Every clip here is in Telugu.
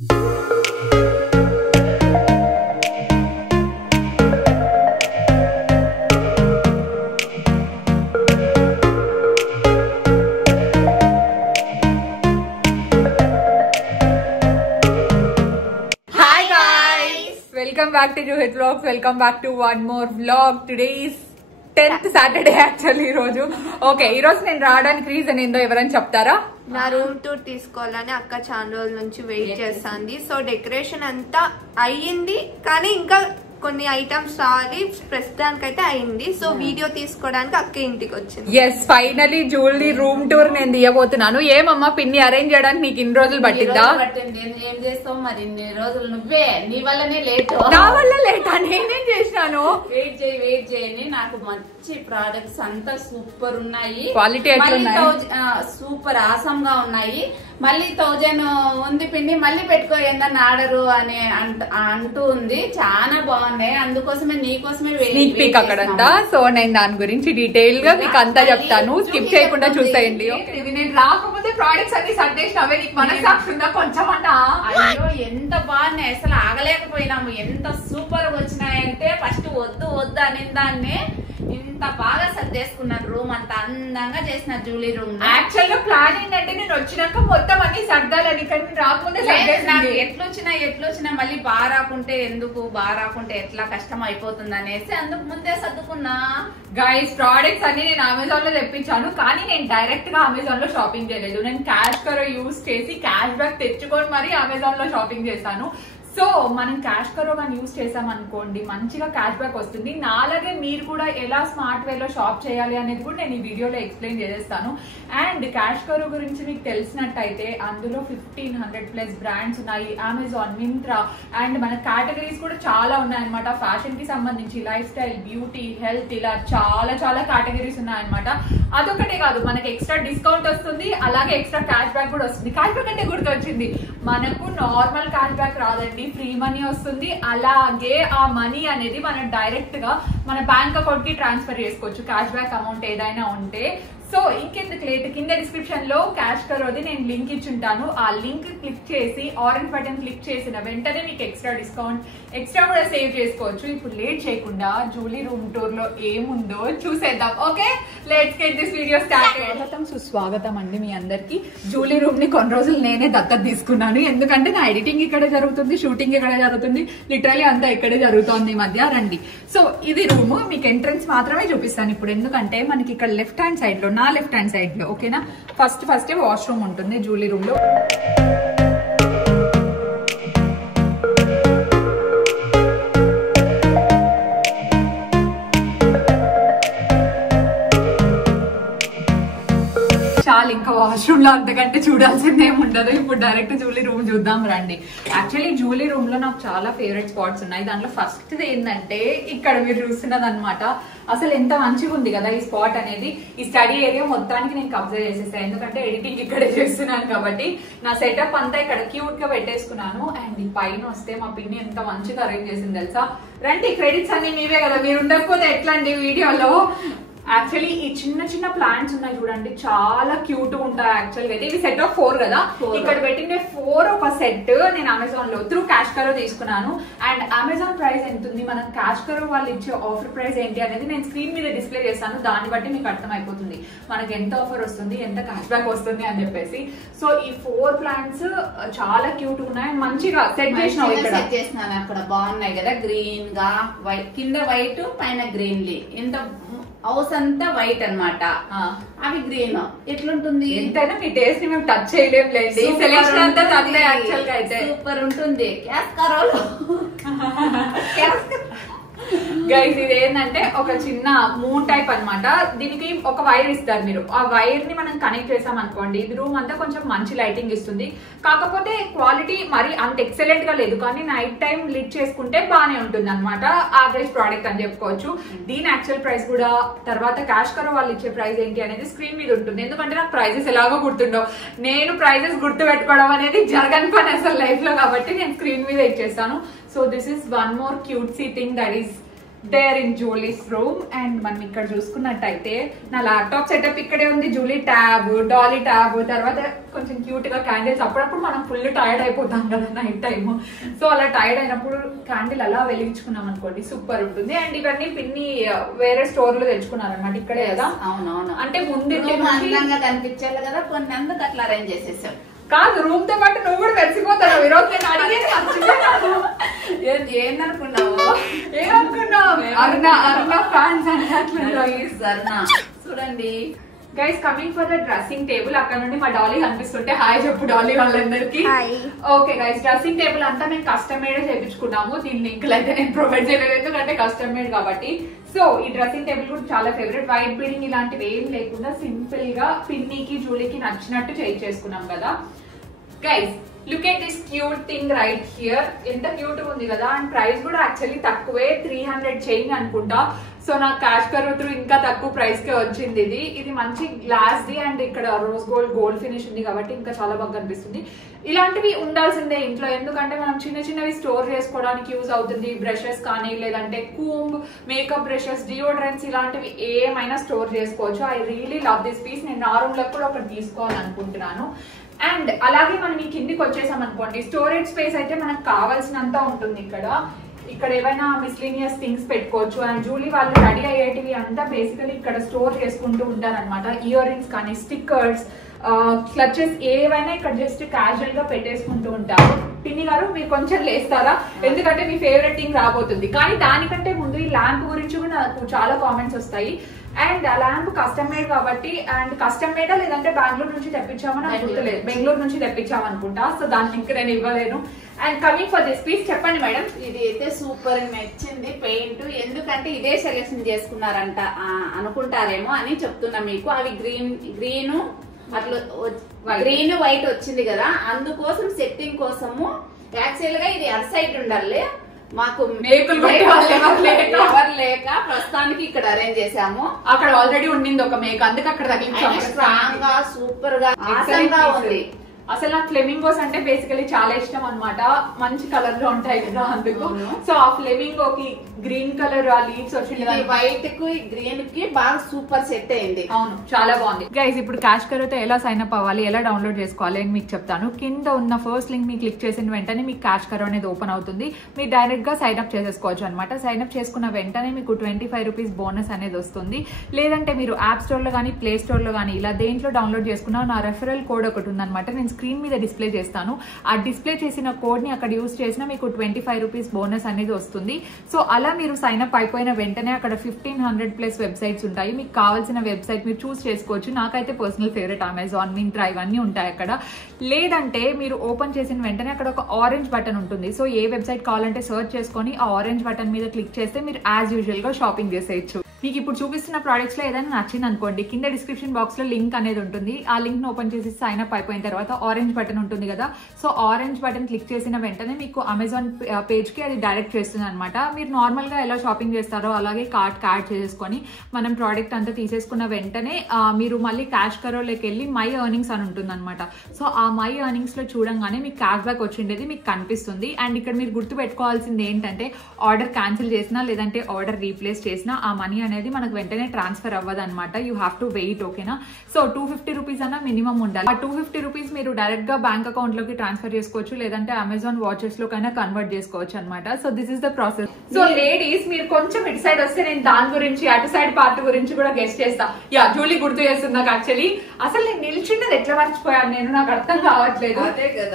Welcome back to Juhit Vlogs. Welcome back to one more vlog. Today is 10th Saturday actually ఈ రోజు. ఓకే, ఈ రోజు నేను రావడానికి రీజన్ ఏందో ఎవరైనా చెప్తారా? నా రూమ్ టూర్ తీసుకోవాలని అక్క చాలా రోజుల నుంచి వెయిట్ చేస్తుంది. సో డెకరేషన్ అంతా అయ్యింది, కానీ ఇంకా కొన్ని ఐటమ్స్ రావాలి. ప్రస్తుతానికి అయితే అయింది. సో వీడియో తీసుకోవడానికి అక్క ఇంటికి వచ్చింది. Yes, finally jewellery room tour నేను తీయబోతున్నాను. ఏమమ్మా పిన్ని అరేంజ్ చేయడానికి నీకు ఇన్ని రోజులు పట్టిందా? ఏం చేస్తావు మరి, ఇన్ని రోజులు నువ్వే, నీ వల్లనే లేట్. నా వల్ల లేటా? నేనేం చేసినాను? వెయిట్ చేయని నాకు మంచి ప్రొడక్ట్స్ అంతా సూపర్ ఉన్నాయి. క్వాలిటీ సూపర్ ఆసమ్ గా ఉన్నాయి. మళ్ళీ 1000 ఉంది పిన్ని, మళ్ళీ పెట్టుకో ఏందన్న ఆర్డరు అని అంటూ ఉంది. చాలా బాగున్నాయి, అందుకోసమే నీకోసమే స్నీక్ పీక్ అక్కడంతా. సో నేను దాని గురించి డీటెయిల్ గా మీకు అంతా చెప్తాను, స్కిప్ చేయకుండా చూసేయండి. ఇది నేను రాకపోతే ప్రోడక్ట్స్ అన్ని సర్దేసినవే, నీకు మనసాక్షి ఉందా కొంచెం అన్నా? అయ్యో ఎంత బాగున్నాయి, అసలు ఆగలేకపోయినాము. ఎంత సూపర్ గా వచ్చినాయంటే ఫస్ట్ వద్దు అనిందాన్నే ఇంత బాగా సర్దేసుకున్నాను. రూమ్ అంత అందంగా చేసిన జ్యువెలరీ రూమ్. యాక్చువల్ గా ప్లాన్ ఏంటంటే నేను వచ్చినాక మొత్తం అన్ని సర్దాలని, కానీ రాకుండా ఎట్లొచ్చినా మళ్ళీ బాగా రాకుంటే ఎందుకు, బాగా రాకుంటే ఎట్లా కష్టం అయిపోతుంది అనేసి అందుకు ముందే సర్దుకున్నా. గైస్, ప్రోడక్ట్స్ అన్ని నేను అమెజాన్ లో తెప్పించాను, కానీ నేను డైరెక్ట్ గా అమెజాన్ లో షాపింగ్ చేయలేదు. నేను క్యాష్ కరో యూజ్ చేసి క్యాష్ బ్యాక్ తెచ్చుకొని మరి అమెజాన్ లో షాపింగ్ చేశాను. సో మనం క్యాష్ కరో కానీ యూజ్ చేసాం అనుకోండి, మంచిగా క్యాష్ బ్యాక్ వస్తుంది. నాలాగే మీరు కూడా ఎలా స్మార్ట్ వేలో షాప్ చేయాలి అనేది కూడా నేను ఈ వీడియోలో ఎక్స్ప్లెయిన్ చేసేస్తాను. అండ్ క్యాష్ కరో గురించి మీకు తెలిసినట్టయితే అందులో 1500+ బ్రాండ్స్ ఉన్నాయి. అమెజాన్, మింత్రా, అండ్ మన కేటగిరీస్ కూడా చాలా ఉన్నాయన్నమాట. ఫ్యాషన్ కి సంబంధించి లైఫ్ స్టైల్, బ్యూటీ, హెల్త్, ఇలా చాలా కేటగిరీస్ ఉన్నాయన్నమాట. అదొకటే కాదు, మనకి ఎక్స్ట్రా డిస్కౌంట్ వస్తుంది, అలాగే ఎక్స్ట్రా క్యాష్ బ్యాక్ కూడా వస్తుంది. క్యాష్ బ్యాక్ అంటే గుర్తొచ్చింది, మనకు నార్మల్ క్యాష్ బ్యాక్ రాదండి, ఫ్రీ మనీ వస్తుంది. అలాగే ఆ మనీ అనేది మనం డైరెక్ట్ గా మన బ్యాంక్ అకౌంట్ కి ట్రాన్స్ఫర్ చేసుకోవచ్చు, క్యాష్ బ్యాక్ అమౌంట్ ఏదైనా ఉంటే. సో ఇంకెందుకు లేట్, కింద డిస్క్రిప్షన్ లో క్యాష్ కరోది నేను లింక్ ఇచ్చుంటాను. ఆ లింక్ క్లిక్ చేసి ఆరెంజ్ బటన్ క్లిక్ చేసిన వెంటనే మీకు ఎక్స్ట్రా డిస్కౌంట్, ఎక్స్ట్రా కూడా సేవ్ చేసుకోవచ్చు. ఇప్పుడు లేట్ చేయకుండా జ్యువెలరీ రూమ్ టూర్ లో ఏముందో చూసేద్దాం. Okay, let's get this video start. స్వాగతం సుస్వాగతం అండి మీ అందరికి. జ్యువెలరీ రూమ్ ని కొన్ని రోజులు నేనే దత్తత తీసుకున్నాను, ఎందుకంటే నా ఎడిటింగ్ ఇక్కడే జరుగుతుంది, షూటింగ్ ఇక్కడే జరుగుతుంది, లిటరలీ అంతా ఇక్కడే జరుగుతోంది ఈ మధ్య. రండి. సో ఇది రూమ్, మీకు ఎంట్రన్స్ మాత్రమే చూపిస్తాను ఇప్పుడు, ఎందుకంటే మనకి ఇక్కడ లెఫ్ట్ హ్యాండ్ సైడ్ లో, నా లెఫ్ట్ హ్యాండ్ సైడ్ లో, ఓకేనా, ఫస్ట్ వాష్రూమ్ ఉంటుంది జ్యువెలరీ రూమ్ లో. చాలు, ఇంకా వాష్రూమ్ లో అంతకంటే చూడాల్సింది ఏమి ఉండదు. ఇప్పుడు డైరెక్ట్ జ్యువెలరీ రూమ్ చూద్దాం రండి. యాక్చువల్లీ జ్యువెలరీ రూమ్ లో నాకు చాలా ఫేవరెట్ స్పాట్స్ ఉన్నాయి. దాంట్లో ఫస్ట్ ఏంటంటే ఇక్కడ మీరు చూస్తున్నది అనమాట. అసలు ఎంత మంచిగా ఉంది కదా ఈ స్పాట్ అనేది. ఈ స్టడీ ఏరియా మొత్తానికి నేను కబ్జా చేసేసాను, ఎందుకంటే ఎడిటింగ్ ఇక్కడే చేస్తున్నాను కాబట్టి. నా సెటప్ అంతా ఇక్కడ క్యూట్ గా పెట్టేసుకున్నాను. అండ్ ఈ పైన వస్తే మా పిన్ని ఎంత మంచిగా అరేంజ్ చేసింది తెలుసా. రండి, క్రెడిట్స్ అన్ని మీవే కదా, మీరు ఉండకపోతే ఎట్లా అండి వీడియోలో. యాక్చువల్లీ ఈ చిన్న ప్లాంట్స్ ఉన్నాయి చూడండి, చాలా క్యూట్ ఉంటాయి. యాక్చువల్గా అయితే ఇవి సెట్ ఆఫ్ 4 కదా, ఇక్కడ పెట్టిన 4 ఒక సెట్ నేను అమెజాన్ లో త్రూ క్యాష్ కరో తీసుకున్నాను. అండ్ అమెజాన్ ప్రైస్ ఎంత ఉంది, మనం క్యాష్ కరో వాళ్ళు ఇచ్చే ఆఫర్ ప్రైస్ ఏంటి అనేది నేను స్క్రీన్ మీద డిస్ప్లే చేస్తాను. దాన్ని బట్టి మీకు అర్థమైపోతుంది మనకి ఎంత ఆఫర్ వస్తుంది, ఎంత క్యాష్ బ్యాక్ వస్తుంది అని చెప్పేసి. సో ఈ 4 ప్లాంట్స్ చాలా క్యూట్ ఉన్నాయి, మంచిగా సెట్ చేసినావు. ఇక్కడ సెట్ చేసినాను, అక్కడ బాగున్నాయి కదా, గ్రీన్ గా వైట్, కింద వైట్ పైన గ్రీన్. ఇంత హౌస్ అంతా వైట్ అన్నమాట, అవి గ్రీన్. ఎట్లుంటుంది ఎంతైనా మీ టేస్ట్ ని మేము టచ్ చేయలేం లేదు, సెలెక్షన్ అంతా తగ్గే. యాక్చువల్ గా అయితే సూపర్ ఉంటుంది. క్యాష్ కరోలో గైస్ ఇది ఏంటంటే ఒక చిన్న మూన్ టైప్ అన్నమాట. దీనికి ఒక వైర్ ఇస్తారు మీరు, ఆ వైర్ ని మనం కనెక్ట్ చేసాం అనుకోండి, ఇది రూమ్ అంతా కొంచెం మంచి లైటింగ్ ఇస్తుంది. కాకపోతే క్వాలిటీ మరి అంత ఎక్సలెంట్ గా లేదు, కానీ నైట్ టైం లిట్ చేసుకుంటే బానే ఉంటుంది అనమాట. యావరేజ్ ప్రోడక్ట్ అని చెప్పుకోవచ్చు. దీని యాక్చువల్ ప్రైస్ కూడా తర్వాత క్యాష్ కరో వాళ్ళు ఇచ్చే ప్రైస్ ఏంటి అనేది స్క్రీన్ మీద ఉంటుంది, ఎందుకంటే నాకు ప్రైజెస్ ఎలాగో గుర్తుండవు. నేను ప్రైజెస్ గుర్తు పెట్టుకోవడం అనేది జరగని పని అసలు లైఫ్ లో, కాబట్టి నేను స్క్రీన్ మీద ఇచ్చేస్తాను. So this is one more cutesy thing, that is there in Julie's room. And మనం ఇక్కడ చూసుకున్నట్టయితే నా ల్యాప్టాప్ సెటప్ ఇక్కడే ఉంది. జూలీ ట్యాబ్, డాలీ ట్యాబ్, తర్వాత కొంచెం క్యూట్ గా క్యాండిల్స్. అప్పుడప్పుడు మనం ఫుల్ టైర్డ్ అయిపోతాం కదా నైట్ టైమ్. సో అలా టైర్డ్ అయినప్పుడు క్యాండిల్ అలా వెలిగించుకున్నాం అనుకోండి, సూపర్ ఉంటుంది. అండ్ ఇవన్నీ పిన్ని వేరే స్టోర్ లో తెచ్చుకున్నారు అనమాట ఇక్కడే కదా. అవునవును, అంటే ముందు అందంగా కనిపించాలి కదా, కొన్ని అందుకు అట్లా అరేంజ్ చేసేసాం. కాదు, రూమ్ తో పాటు నువ్వు కూడా తెలిసిపోతావు. ఈరోజు నేను అడిగేది ఏందనుకున్నావు? ఏమనుకున్నావు? అరుణ ఫ్యాన్స్ అరుణ చూడండి guys. Coming for the dressing table. అక్కడ నుండి మా డాలీ కనిపిస్తుంటే హాయ్ చెప్పు డాలీ వాళ్ళందరికి. ఓకే గైస్, డ్రెస్సింగ్ టేబుల్ అంతా మేము కస్టమ్ మేడ్ చేయించుకున్నాము. దీని లింకులు అయితే నేను ప్రొవైడ్ చేయలేదు ఎందుకంటే కస్టమ్ మేడ్ కాబట్టి. సో ఈ డ్రెస్సింగ్ టేబుల్ కూడా చాలా ఫేవరెట్. వైట్ బిల్డింగ్ ఇలాంటివి ఏం లేకుండా సింపుల్ గా పిన్నికి జూలీకి నచ్చినట్టు చేసుకున్నాం కదా guys. Look at this cute thing right here. ఎంత క్యూట్ ఉంది కదా. అండ్ ప్రైస్ కూడా యాక్చువల్లీ తక్కువే, 300 చేంజ్ అనుకుంటా. సో నాకు క్యాష్ కరో త్రూ ఇంకా తక్కువ ప్రైస్ కే వచ్చింది. ఇది మంచి గ్లాస్ ది అండ్ ఇక్కడ రోజ్ గోల్డ్ ఫినిష్ ఉంది కాబట్టి ఇంకా చాలా బాగా కనిపిస్తుంది. ఇలాంటివి ఉండాల్సిందే ఇంట్లో, ఎందుకంటే మనం చిన్నవి స్టోర్ చేసుకోవడానికి యూజ్ అవుతుంది. బ్రషెస్ కానీ లేదంటే కూంబ్, మేకప్ బ్రషెస్, డియోడ్రెంట్స్ ఇలాంటివి ఏమైనా స్టోర్ చేసుకోవచ్చు. I really love this piece. నేను నా రూమ్ లో కూడా ఒకటి తీసుకోవాలనుకుంటున్నాను. అండ్ అలాగే మనం ఈ కిందికి వచ్చేసాం అనుకోండి, స్టోరేజ్ స్పేస్ అయితే మనకు కావాల్సినంత ఉంటుంది. ఇక్కడ ఏవైనా మిస్లీనియస్ థింగ్స్ పెట్టుకోవచ్చు. అండ్ జూలీ వాళ్ళు రెడీ అయ్యేటివి అంతా బేసికలీ ఇక్కడ స్టోర్ చేసుకుంటూ ఉంటారనమాట. ఇయర్ రింగ్స్ కానీ, స్టిక్కర్స్, క్లచెస్ ఏవైనా ఇక్కడ జస్ట్ క్యాజువల్ గా పెట్టేసుకుంటూ ఉంటారు. పిన్ని గారు మీరు కొంచెం లేస్తారా, ఎందుకంటే మీ ఫేవరెట్ థింగ్ రాబోతుంది. కానీ దానికంటే ముందు ఈ ల్యాంప్ గురించి కూడా నాకు చాలా కామెంట్స్ వస్తాయి. అండ్ ఆ ల్యాంప్ కస్టమ్ మేడ్ కాబట్టి, అండ్ కస్టమ్ మేడా లేదంటే బెంగళూరు నుంచి తెప్పించామని నాకు గుర్తులేదు. బెంగళూరు నుంచి తెప్పించామనుకుంటా. సో దానికి ఇంకా నేను ఇవ్వలేను. And coming for this piece, చెప్పండి మేడం. ఇది అయితే సూపర్ నచ్చింది పెయింట్. ఎందుకంటే ఇదే సెలెక్షన్ చేసుకున్నారంట అనుకుంటారేమో అని చెప్తున్నా మీకు. అవి గ్రీన్ అట్లా గ్రీన్ వైట్ వచ్చింది కదా, అందుకోసం సెట్టింగ్ కోసము యాక్చువల్ గా ఇది అటు సైడ్ ఉండాలి. మాకు ఎవరు లేక ప్రస్తుతానికి ఇక్కడ అరేంజ్ చేసాము. అక్కడ ఆల్రెడీ ఉండింది ఒక మేక, అందుకే అక్కడ తగిలించాము. స్ట్రాంగ్ గా సూపర్ గా ఆసంగా ఉంది. అసలు నాకు ఫ్లెమింగోస్ అంటే బేసికలీ చాలా ఇష్టం అనమాట. మంచి కలర్ లో ఉంటాయి కదా అందుకు. సో ఆ ఫ్లెమింగోకి గ్రీన్ కలర్ ఆ లీవ్స్ వచ్చింది, వైట్ కి గ్రీన్ కి బాగా సూపర్ సెట్ అయింది. అవును, చాలా బాగుంది. గైస్, ఇప్పుడు క్యాష్ కరోతో ఎలా సైన్ అప్ అవ్వాలి, ఎలా డౌన్లోడ్ చేసుకోవాలి అని మీకు చెప్తాను. కింద ఉన్న ఫస్ట్ లింక్ మీరు క్లిక్ చేసిన వెంటనే మీకు క్యాష్ కరో అనేది ఓపెన్ అవుతుంది. మీరు డైరెక్ట్ గా సైన్ అప్ చేసేసుకోవచ్చు అనమాట. సైన్ అప్ చేసుకున్న వెంటనే మీకు 25 రూపీస్ బోనస్ అనేది వస్తుంది. లేదంటే మీరు యాప్ స్టోర్ లో కానీ, ప్లే స్టోర్ లో కానీ ఇలా దేంట్లో డౌన్లోడ్ చేసుకున్నా నా రెఫరల్ కోడ్ ఒకటి ఉందన్నమాట. నేను స్క్రీన్ మీద డిస్ప్లే చేస్తాను. ఆ డిస్ప్లే చేసిన కోడ్ ని అక్కడ యూజ్ చేసినా మీకు 25 రూపీస్ బోనస్ అనేది వస్తుంది. సో అలా మీరు సైన్ అప్ అయిపోయిన వెంటనే అక్కడ 1500+ వెబ్సైట్స్ ఉంటాయి. మీకు కావాల్సిన వెబ్సైట్ మీరు చూస్ చేసుకోవచ్చు. నాకైతే పర్సనల్ ఫేవరెట్ అమెజాన్, మింత్రా ఇవన్నీ ఉంటాయి అక్కడ. లేదంటే మీరు ఓపెన్ చేసిన వెంటనే అక్కడ ఒక ఆరెంజ్ బటన్ ఉంటుంది. సో ఏ వెబ్సైట్ కావాలంటే సర్చ్ చేసుకొని ఆ ఆరెంజ్ బటన్ మీద క్లిక్ చేస్తే మీరు యాజ్ యూజువల్ గా షాపింగ్ చేసేయచ్చు. మీకు ఇప్పుడు చూపిస్తున్న ప్రోడక్ట్స్ లో ఏదైనా నచ్చింది అనుకోండి, కింద డిస్క్రిప్షన్ బాక్స్ లో లింక్ అనేది ఉంటుంది. ఆ లింక్ ను ఓపెన్ చేసి సైన్ అప్ అయిపోయిన తర్వాత ఆరెంజ్ బటన్ ఉంటుంది కదా, సో ఆరెంజ్ బటన్ క్లిక్ చేసిన వెంటనే మీకు అమెజాన్ పేజ్ కి అది డైరెక్ట్ చేస్తుంది అనమాట. మీరు నార్మల్ గా ఎలా షాపింగ్ చేస్తారో అలాగే కార్ట్ యాడ్ చేసుకొని మనం ప్రోడక్ట్ అంతా తీసేసుకున్న వెంటనే మీరు మళ్ళీ క్యాష్ కరోలోకి వెళ్ళి మై ఎర్నింగ్స్ అని ఉంటుంది అనమాట. సో ఆ మై ఎర్నింగ్స్ లో చూడంగానే మీకు క్యాష్ బ్యాక్ వచ్చిండేది మీకు కనిపిస్తుంది. అండ్ ఇక్కడ మీరు గుర్తు పెట్టుకోవాల్సింది ఏంటంటే ఆర్డర్ క్యాన్సిల్ చేసినా లేదంటే ఆర్డర్ రీప్లేస్ చేసినా ఆ మనీ అనేది మనకు వెంటనే ట్రాన్స్ఫర్ అవ్వదు అనమాట. You have to wait. ఓకేనా? సో 250 రూపీస్ అన్న మినిమం ఉండాలి. ఆ 250 రూపీస్ మీరు డైరెక్ట్ గా బ్యాంక్ అకౌంట్ లోకి ట్రాన్స్ఫర్ చేసుకోవచ్చు, లేదంటే అమెజాన్ వాచెస్ లోకైనా కన్వర్ట్ చేసుకోవచ్చు అనమాట. So this is the process. So ladies మీరు కొంచెం ఇటు సైడ్ వస్తే నేను దాని గురించి అటు సైడ్ పార్ట్ గురించి కూడా గెస్ట్ చేస్తా. యా, జూలీ గుర్తు చేస్తుంది నాకు. యాక్చువల్లీ అసలు నేను నిల్చున్నది ఎట్లా మర్చిపోయాను నేను, నాకు అర్థం కావట్లేదు.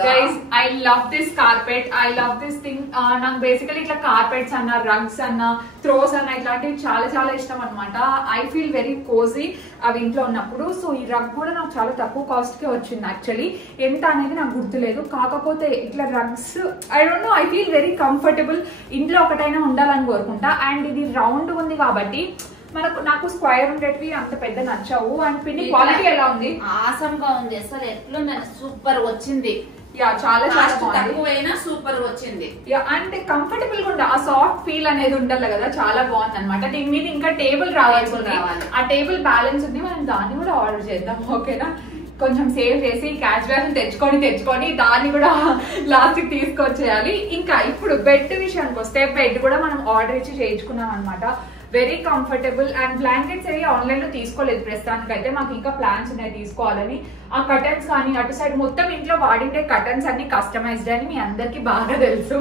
Guys, I love this carpet, I love this thing. నాకు బేసికలీ ఇట్లా కార్పెట్స్ అన్న, రగ్స్ అన్న, థ్రోస్ అన్న ఇట్లాంటివి చాలా చాలా ఇష్టం అనమాట. ఐ ఫీల్ వెరీ కోజీ అవి ఇంట్లో ఉన్నప్పుడు. సో ఈ రగ్ కూడా నాకు చాలా తక్కువ కాస్ట్ కే వచ్చింది. యాక్చువల్లీ ఎంత అనేది నాకు గుర్తులేదు. కాకపోతే ఇట్లా రగ్స్ I don't know, I feel very comfortable. ఇంట్లో ఒకటైనా ఉండాలని కోరుకుంటా. అండ్ ఇది రౌండ్ ఉంది కాబట్టి నాకు స్క్వేర్ ఉండేటివి అంత పెద్ద నచ్చావు. అండ్ పిన్ని క్వాలిటీ ఎలా ఉంది? ఆసమ్ గా ఉంది. అసలు ఎట్లుంది, సూపర్ వచ్చింది. యా, చాలా తక్కువైనా సూపర్ వచ్చింది. అండ్ కంఫర్టబుల్ గా ఉండే ఆ సాఫ్ట్ ఫీల్ అనేది ఉండాలి కదా, చాలా బాగుంది అనమాట. దీని మీద ఇంకా టేబుల్ రావాల్సి ఉంది. ఆ టేబుల్ బ్యాలెన్స్ ఉంది, మనం దాన్ని కూడా ఆర్డర్ చేద్దాం. ఓకేనా? కొంచెం సేవ్ చేసి క్యాష్ బ్యాక్ తెచ్చుకొని దాన్ని కూడా లాస్ట్ కి తీసుకొచ్చేయాలి. ఇంకా ఇప్పుడు బెడ్ విషయానికి వస్తే బెడ్ కూడా మనం ఆర్డర్ ఇచ్చి చేయించుకున్నాం అనమాట. వెరీ కంఫర్టబుల్ అండ్ బ్లాంకెట్స్ అవి ఆన్లైన్ లో తీసుకోలేదు ప్రస్తుతానికి అయితే. మాకు ఇంకా ప్లాన్స్ ఉన్నాయి తీసుకోవాలని. ఆ కర్టన్స్ కానీ అటు సైడ్ మొత్తం ఇంట్లో వాడిండే కర్టన్స్ అన్ని కస్టమైజ్డ్ అని మీ అందరికి బాగా తెలుసు.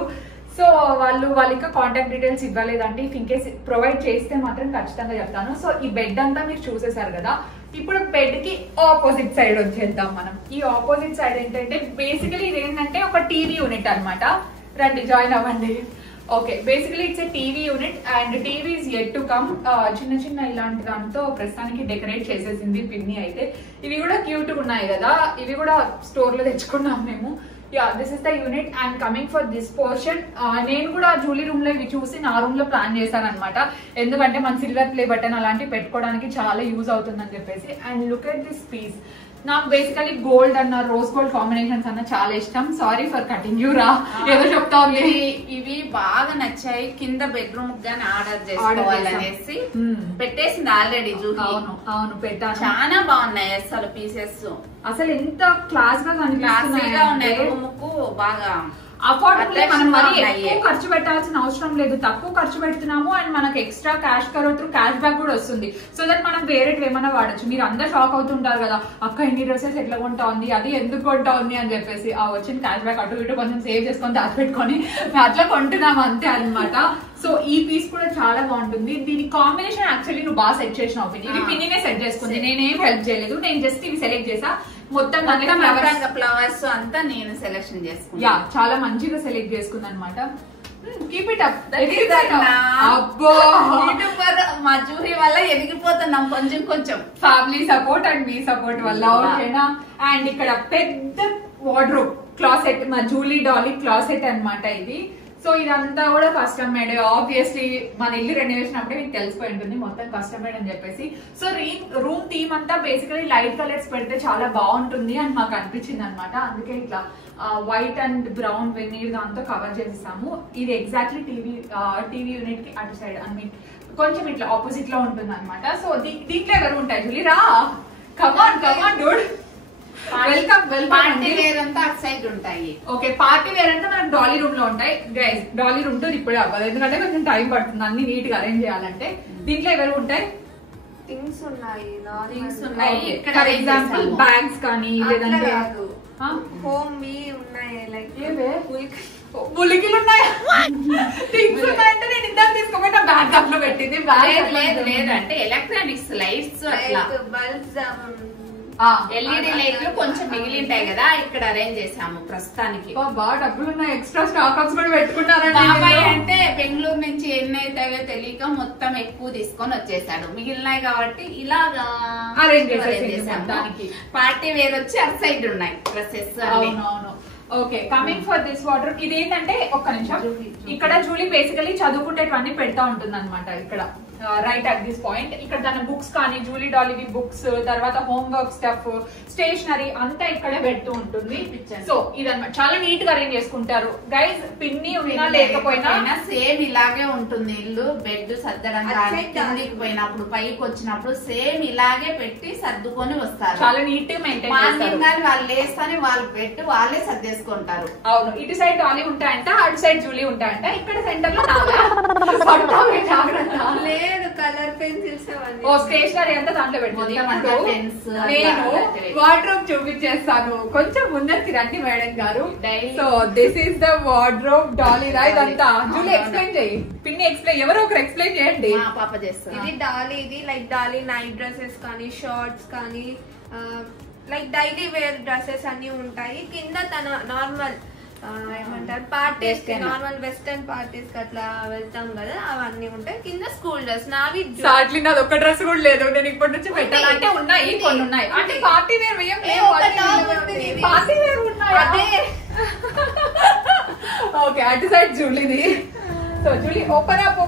సో వాళ్ళు ఇంకా కాంటాక్ట్ డీటెయిల్స్ ఇవ్వలేదంటే ఇఫ్ ఇన్ కేస్ ప్రొవైడ్ చేస్తే మాత్రం ఖచ్చితంగా చెప్తాను. సో ఈ బెడ్ అంతా మీరు చూసేసారు కదా. ఇప్పుడు బెడ్ కి ఆపోజిట్ సైడ్ వచ్చేద్దాం మనం. ఈ ఆపోజిట్ సైడ్ ఏంటంటే బేసికలీ ఇది ఏంటంటే ఒక టీవీ యూనిట్ అనమాట. రండి జాయిన్ అవ్వండి. Okay, basically it's a TV unit and TV is yet to come. చిన్న ఇలాంటి దాంతో ప్రస్తుతానికి డెకరేట్ చేసేసింది పిన్ని అయితే. ఇవి కూడా క్యూట్ గా ఉన్నాయి కదా, ఇవి కూడా స్టోర్ లో తెచ్చుకున్నాం మేము. Yeah, this is the unit and coming for this portion. నేను కూడా జూలీ రూమ్ లో ఇవి చూసి నా రూమ్ లో ప్లాన్ చేశాను అనమాట. ఎందుకంటే మన సిల్వర్ ప్లే బటన్ అలాంటివి పెట్టుకోవడానికి చాలా యూజ్ అవుతుందని చెప్పేసి. And look at this piece. నాకు బేసికలీ గోల్డ్ అన్న రోజ్ గోల్డ్ కాంబినేషన్స్ అన్న చాలా ఇష్టం. సారీ ఫర్ కటింగ్ యూ రా, ఏదో చెప్తా ఉంది. ఇవి బాగా నచ్చాయి. కింద బెడ్రూమ్ గానీ ఆర్డర్ చేసుకోవాలనేసి పెట్టేసింది ఆల్రెడీ. అవును పెట్టాను. చాలా బాగున్నాయి అసలు పీసెస్. అసలు ఎంత క్లాస్ గా ఉన్నాయి. రూమ్ కు బాగా అఫోర్డబుల్. మనం మరి ఎక్కువ ఖర్చు పెట్టాల్సిన అవసరం లేదు. తక్కువ ఖర్చు పెడుతున్నాము అండ్ మనకు ఎక్స్ట్రా క్యాష్ కరో త్రూ క్యాష్ బ్యాక్ కూడా వస్తుంది. సో దట్ మనం వేరేటి ఏమైనా వాడచ్చు. మీరు అందరు షాక్ అవుతుంటారు కదా, అక్క ఇన్ని డ్రెస్సెస్ ఎట్లా కొంటా ఉంది, అది ఎందుకు కొంటా ఉంది అని చెప్పేసి. ఆ వచ్చిన క్యాష్ బ్యాక్ అటు ఇటు కొంచెం సేవ్ చేసుకొని దాచిపెట్టుకొని అట్లా కొంటున్నాము అంతే అనమాట. సో ఈ పీస్ కూడా చాలా బాగుంటుంది. దీని కాంబినేషన్ యాక్చువల్లీ నువ్వు బాగా సెట్ చేసినావు. ఇది పిన్నినే సెట్ చేసుకుంది, నేనేం హెల్ప్ చేయలేదు. నేను జస్ట్ ఇవి సెలెక్ట్ చేసా. మొత్తం ఫ్లవర్స్ అంతా నేను సెలెక్షన్ చేసుకున్నా. యా, చాలా మంచిగా సెలెక్ట్ చేసుకుంది అనమాట. Keep it up. మా జూహీ వల్ల ఎదిగిపోతున్నాం కొంచెం. Family support and me support వల్ల. ఓకేనా. అండ్ ఇక్కడ పెద్ద వార్డ్రోబ్ క్లాసెట్, మా జూలీ డాలీ క్లాసెట్ అనమాట ఇది. సో ఇదంతా కూడా కస్టమ్ మేడ్. ఆబ్వియస్లీ మన ఇల్లు రెనోవేషన్ అప్పుడే మీకు తెలిసిపోయి ఉంటుంది మొత్తం కస్టమ్ మేడ్ అని చెప్పేసి. సో రూమ్ థీమ్ అంతా బేసికలీ లైట్ కలర్స్ పెడితే చాలా బాగుంటుంది అని మాకు అనిపించింది అనమాట. అందుకే ఇట్లా వైట్ అండ్ బ్రౌన్ వెన్నీర్ దాంతో కవర్ చేసేసాము. ఇది ఎగ్జాక్ట్లీ టీవీ యూనిట్ కి అటు సైడ్ ఐ మీన్ కొంచెం ఇట్లా ఆపోజిట్ లో ఉంటుంది అనమాట. సో దీంట్లో ఎవరు ఉంటాయి జూలీ రా, కమాన్ డూడ్. వెల్కమ్. పార్టీ వేర్ అంతా అటు సైడ్ ఉంటాయి. ఓకే, పార్టీ వేర్ అంటే మనకు డాలీ రూమ్ లో ఉంటాయి. గైస్ డాలీ రూమ్ తో ఇప్పుడే అవ్వదు, ఎందుకంటే కొంచెం టైం పడుతుంది అన్ని నీట్ గా అరేంజ్ చేయాలంటే. దీంట్లో ఎవరు ఉంటాయి? థింగ్స్ ఉన్నాయి. ఫర్ ఎగ్జాంపుల్ బ్యాగ్స్ కానీ లేదంటే హోమ్ మీ ఉన్నాయి. లైక్ ములికిలు ఉన్నాయి, థింగ్స్ ఉన్నాయంటే నేను ఇందాక తీసుకోబట్టి ఆ బ్యాగ్ దాంట్లో పెట్టింది. లేదంటే ఎలక్ట్రానిక్స్ లైట్స్, బల్బ్స్, ఎల్ఈడి లైట్లు కొంచెం మిగిలింటాయి కదా, ఇక్కడ అరేంజ్ చేసాము ప్రస్తుతానికి. బాగా డబ్బులు ఉన్నాయి, ఎక్స్ట్రా స్టాక్స్ కూడా పెట్టుకున్నారండి. బాబాయ్ అంటే బెంగళూరు నుంచి ఎన్ని అవుతాయో తెలియక మొత్తం ఎక్కువ తీసుకొని వచ్చేసాడు. మిగిలినాయి కాబట్టి ఇలాగా అరేంజ్ చేసాము. దానికి పార్టీ వేర్ వచ్చి అటు సైడ్ ఉన్నాయి డ్రెస్సెస్. అవునవును. Okay, coming for this water. ఇదేంటంటే ఒక్క నిమిషం, ఇక్కడ జూలీ బేసికలీ చదువుకుంటేవన్నీ పెడతా ఉంటుంది అనమాట. ఇక్కడ రైట్ అట్ దిస్ పాయింట్ ఇక్కడ తన బుక్స్ కానీ జూలీ డాలీవి బుక్స్, తర్వాత హోంవర్క్ స్టఫ్, స్టేషనరీ అంతా ఇక్కడే పెడుతూ ఉంటుంది. సో ఇదన్నమాట చాలా నీట్ గా అరేంజ్ చేసుకుంటారు గైస్. పిన్ని ఉన్నా లేకపోయినా సేమ్ ఇలాగే ఉంటుంది ఇల్లు. బెడ్ సర్దడం కానీ కిందికి పోయినప్పుడు పైకి వచ్చినప్పుడు సేమ్ ఇలాగే పెట్టి సర్దుకొని వస్తారు. చాలా నీట్ గా మెయింటైన్ చేస్తారు. వాళ్ళు లేస్తానే వాళ్ళు బెడ్ వాళ్ళే సర్దేసుకుంటారు. అవును, ఇటు సైడ్ డాలీ ఉంటాయంట, అటు సైడ్ జూలీ ఉంటాయంట. ఇక్కడ సెంటర్ లో లేదు కలర్ పెన్సిల్స్ స్టేషనరీ అంతా దాంట్లో పెట్టుకుంటాం. నేను వార్డ్రోబ్ చూపించేస్తాను, కొంచెం ముందరికి రండి మేడం గారు. So this is the wardrobe Dolly రా. ఇదంతా జూలీ ఎక్స్ప్లెయిన్ చేయి, పిన్ని ఎక్స్ప్లెయిన్, ఎవరో ఒకరు ఎక్స్ప్లెయిన్ చేయండి. పాప చేస్తారు. ఇది డాలీ, ఇది లైక్ డాలీ నైట్ డ్రెస్సెస్ కానీ షార్ట్స్ కానీ లైక్ డైలీ వేర్ డ్రెస్సెస్ అన్ని ఉంటాయి. కింద తన నార్మల్ ఏమంటారు పార్టీస్, నార్మల్ వెస్టర్న్ పార్టీస్ కి అట్లా వెళ్తాం కదా, అవన్నీ ఉంటాయి. కింద స్కూల్ డ్రెస్. నావి సాట్లీ నాది ఒక్క డ్రెస్ కూడా లేదు, నేను ఇప్పటి నుంచి పెట్టాలంటే ఉన్నాయి, కొన్ని ఉన్నాయి. అంటే పార్టీ వేర్ వేయం, పార్టీ వేర్ ఉన్నాయి. అదే ఓకే, అటు సైడ్ జూలీది. సో జూలీ ఓపెన్ అప్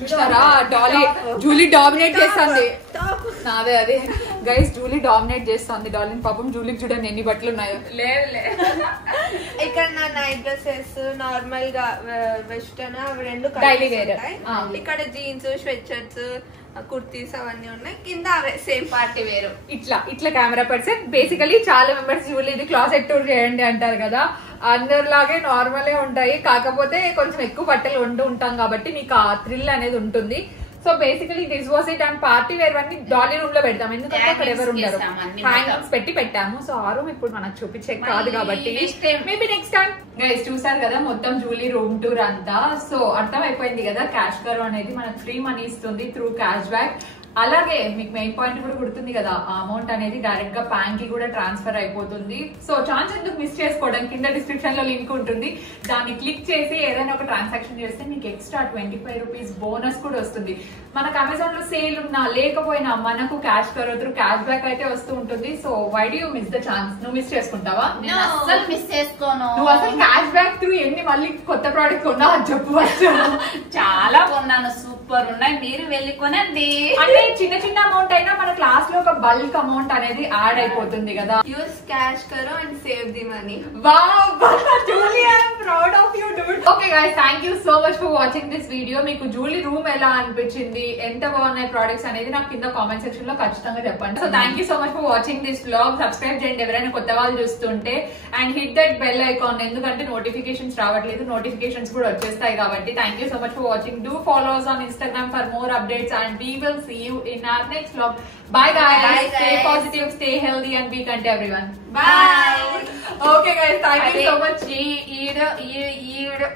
చూసారా, డాలీ జూలీ డామినేట్ చేస్తుంది. నాదే అదే గైస్, జూలీ డామినేట్ చేస్తుంది డార్లింగ్. పాపం జూలీకి చూడండి ఎన్ని బట్టలు ఉన్నాయో. లేదు ఇక్కడ నా నైట్ డ్రెస్సెస్ నార్మల్ గా వెస్టర్న్ అవి రెండు డైలీ వేర్. ఇక్కడ జీన్స్, స్వెట్ షర్ట్స్, కుర్తీస్ అవన్నీ ఉన్నాయి, కింద అవే సేమ్ పార్టీ వేరు. ఇట్లా కెమెరా పర్సన్. బేసికలీ చాలా మెంబర్స్ జూలీ ఇది క్లాసెట్ టూర్ చేయండి అంటారు కదా, అందరిలాగే నార్మలే ఉంటాయి, కాకపోతే కొంచెం ఎక్కువ బట్టలు ఉంటాం కాబట్టి మీకు ఆ థ్రిల్ అనేది ఉంటుంది. So basically this was it. And party wear అన్ని డాలీ రూమ్ లో పెడతాం, ఎందుకంటే అక్కడ ఎవరు ఉండరు, హ్యాంగింగ్స్ పెట్టాము. సో ఆ రూమ్ ఇప్పుడు మనకు చూపించే కాదు కాబట్టి మేబీ నెక్స్ట్ టైం. గైస్ చూసారు కదా మొత్తం జూలీ రూమ్ టూర్ అంతా. సో అర్థం అయిపోయింది కదా, క్యాష్ కరో అనేది మనకు ఫ్రీ మనీ ఇస్తుంది త్రూ క్యాష్ బ్యాక్. అలాగే మీకు మెయిన్ పాయింట్ కూడా గుర్తుంది కదా, ఆ అమౌంట్ అనేది డైరెక్ట్ గా బ్యాంక్ కి కూడా ట్రాన్స్ఫర్ అయిపోతుంది. సో ఛాన్స్ ఎందుకు మిస్ చేసుకోవడం, కింద డిస్క్రిప్షన్ లో లింక్ ఉంటుంది, దాన్ని క్లిక్ చేసి ఏదైనా ఒక ట్రాన్సాక్షన్ చేస్తే మీకు ఎక్స్ట్రా 25 రూపీస్ బోనస్ కూడా వస్తుంది. మనకు అమెజాన్ లో సేల్ ఉన్నా లేకపోయినా మనకు క్యాష్ కరో త్రూ క్యాష్ బ్యాక్ అయితే వస్తూ ఉంటుంది. So why do you miss the chance? నువ్వు మిస్ చేసుకుంటావా? అసలు మిస్ చేసుకోను. నువ్వు అసలు క్యాష్ బ్యాక్ త్రూ ఎన్ని మళ్ళీ కొత్త ప్రోడక్ట్ కొన్నా చెప్పవచ్చు. చాలా కొన్నాను, సూపర్ ఉన్నాయి, మీరు వెళ్ళి కొనండి. అంటే చిన్న అమౌంట్ అయినా మన క్లాస్ లో ఒక బల్క్ అమౌంట్ అనేది యాడ్ అయిపోతుంది కదా. యూస్ క్యాష్ కరో and save the money. Wow Julie, I am proud of you Dude. Okay guys, thank you so much for watching this video. మీకు జూలీ రూమ్ ఎలా అనిపించింది, ఎంత బాగున్నాయి ప్రొడక్ట్స్ అనేది నాకు కింద కామెంట్ సెక్షన్ లో ఖచ్చితంగా చెప్పండి. So thank you so much for watching this vlog. Subscribe చేయండి ఎవరైనా కొత్త వాళ్ళు చూస్తుంటే, and hit that bell icon, ఎందుకంటే నోటిఫికేషన్స్ రావట్లేదు, నోటిఫికేషన్స్ కూడా వచ్చేస్తాయి కాబట్టి. Thank you so much for watching. Do follow us on Instagram for more updates and we will see you in our next vlog. Bye guys. Bye, stay guys. positive, stay healthy and be kind to everyone. Bye. Okay guys, thank you so much. ఈడు